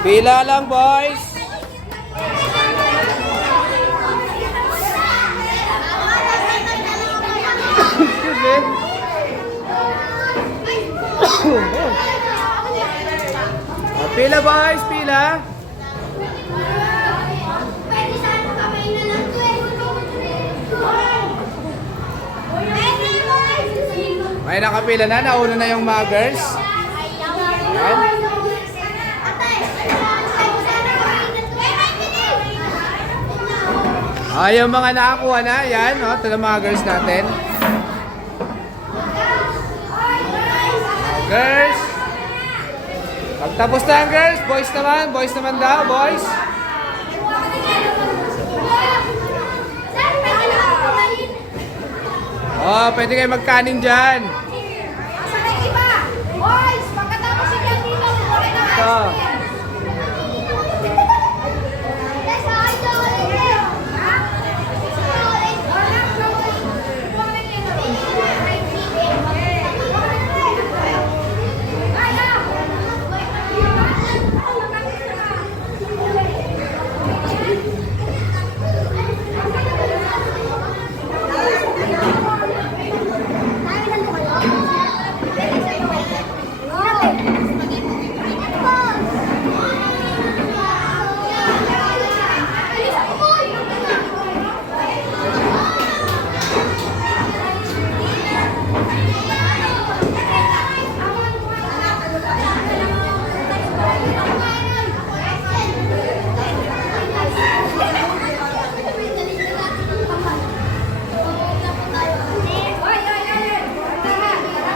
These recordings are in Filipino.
Pila lang, boys. Excuse me. Pila, boys. Pila. May nakapila na. Nauna na yung mga girls. Ayan. Yung mga nakakuha na, yan, oh, ito na mga girls natin. Girls! Pagtapos na ang girls, boys naman daw, boys. Oh, pwede kayo magkanin dyan. Boys, pagkatapos siya dito, Ito.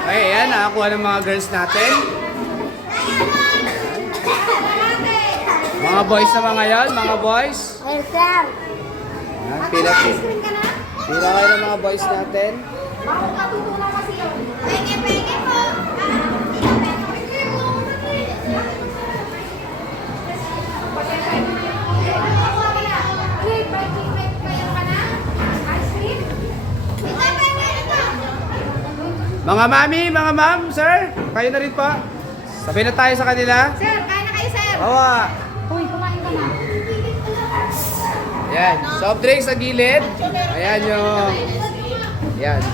Okay, ayan, nakakuha ng mga girls natin. Mga boys naman ngayon, mga boys. Yes, sir. Ayan, pila kayo ng mga boys natin. Ako katutunan kasi yun. Penge po. Mga mami, mga ma'am, sir, kayo na rin po. Sabay na tayo sa kanila. Sir, kain na kayo, sir. Awa. Uy, kumain ka na. Ayan, soft drinks sa gilid. Ayan yung... Ayan.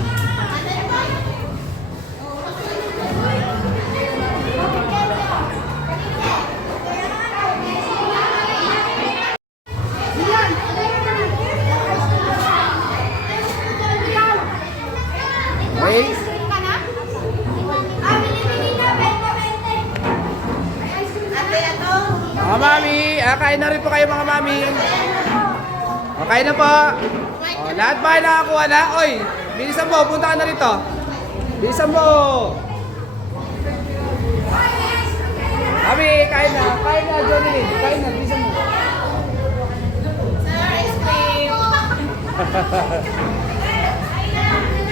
Okay. Mga mami, kain na rin po kayo mga mami. Kain na po. Lahat ba ay nakakuha na? Oy, bilisan mo, punta ka na rito. Bilisan mo. Mami, kain na, Johnny. Kain na, bilisan mo. Sir, ice cream.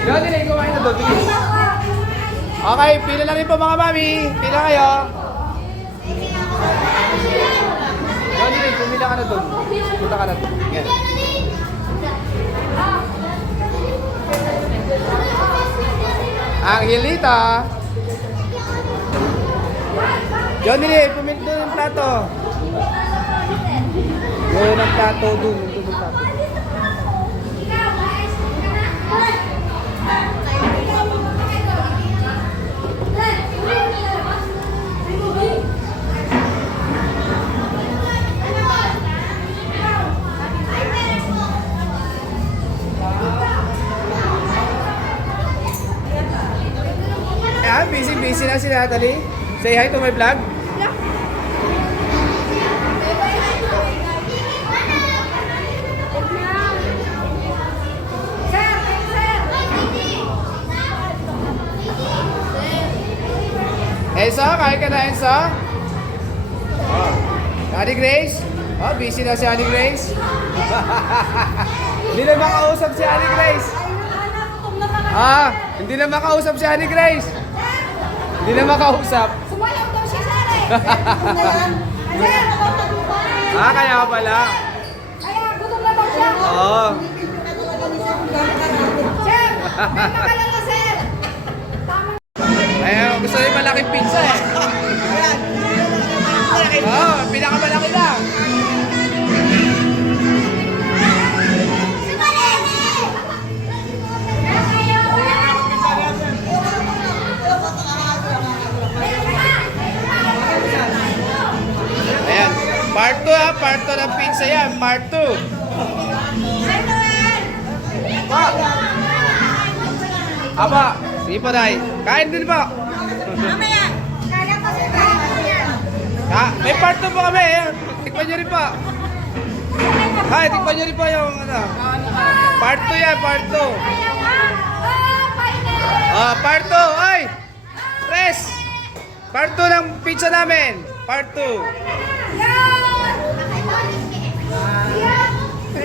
Johnny, kumain na doon, bilis. Okay, pila na rin po mga mami. Pila kayo. Johnny, pumila ka na doon. Punta ka na doon. Yan. Ang Hilita. Johnny, pumili doon ng plato. Doon ang plato, doon ang plato. Busy na si Natalie. Say hi to my vlog. Elsa, kain ka na, Elsa? Oh. Honey Grace? Oh, busy na si Honey Grace. Hindi na makausap si Honey Grace. Hindi na makausap si Honey Grace. Hindi na makausap. Sumayaw daw siya, sir. Sir, Kaya pala. kaya gutom na daw siya. Oo. Sir, may makalala, sir. Tama. Ay, gusto niyo malaking pizza eh. Oh, Part 2 ha, part 2 ng pizza yan, part 2. Pa. Apa, sige po Day. Kain din po. Mamaya. Kala ko si Kaya. May part 2 po kami. Tikman nyo rin po. Ay, tikman nyo rin po yung ano. Part 2 yan, part 2. Part 2. Ay! Press! Part 2 ng pizza namin. Part 2.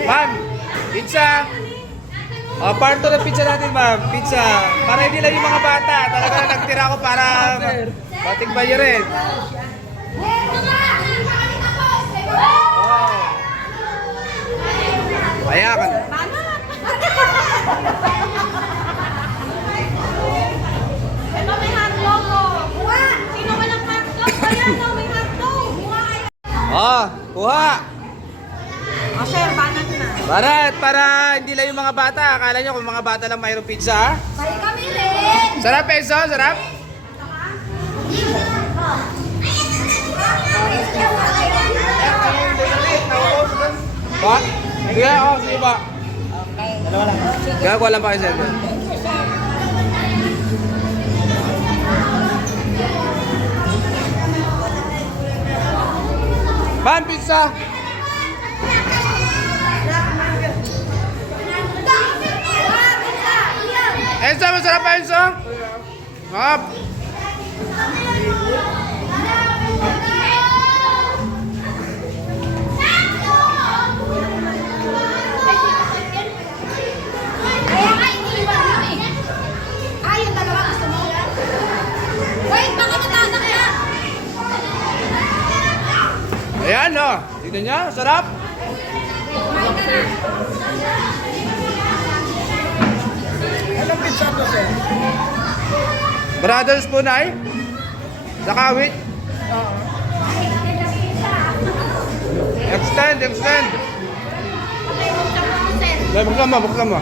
Ma'am, pizza. Part 2 ng pizza natin, ma'am. Pizza. Para hindi lang yung mga bata. Talaga nagtira ko para matikman nyo rin. Ayan. Ito may hotdog ko. Sino walang hotdog? Ayan o, may hotdog. Kuha. Sir, banat na. Para hindi lang yung mga bata. Akala nyo kung mga bata lang mayroong pizza, ha? Balik kami rin. Sarap, Enzo? Sarap? Pa? Sige, sige pa. Kaya ko lang pa kayo sir. Ma'am, pizza! Enzo, masarap pa Enzo? Map! Yung dalawa gusto mo? Wait, baka matanak na. Ayan, oh. Tignan niya, sarap. Anong pizza to, sir? Brothers po na sa kawit. Extend. Buksan mo.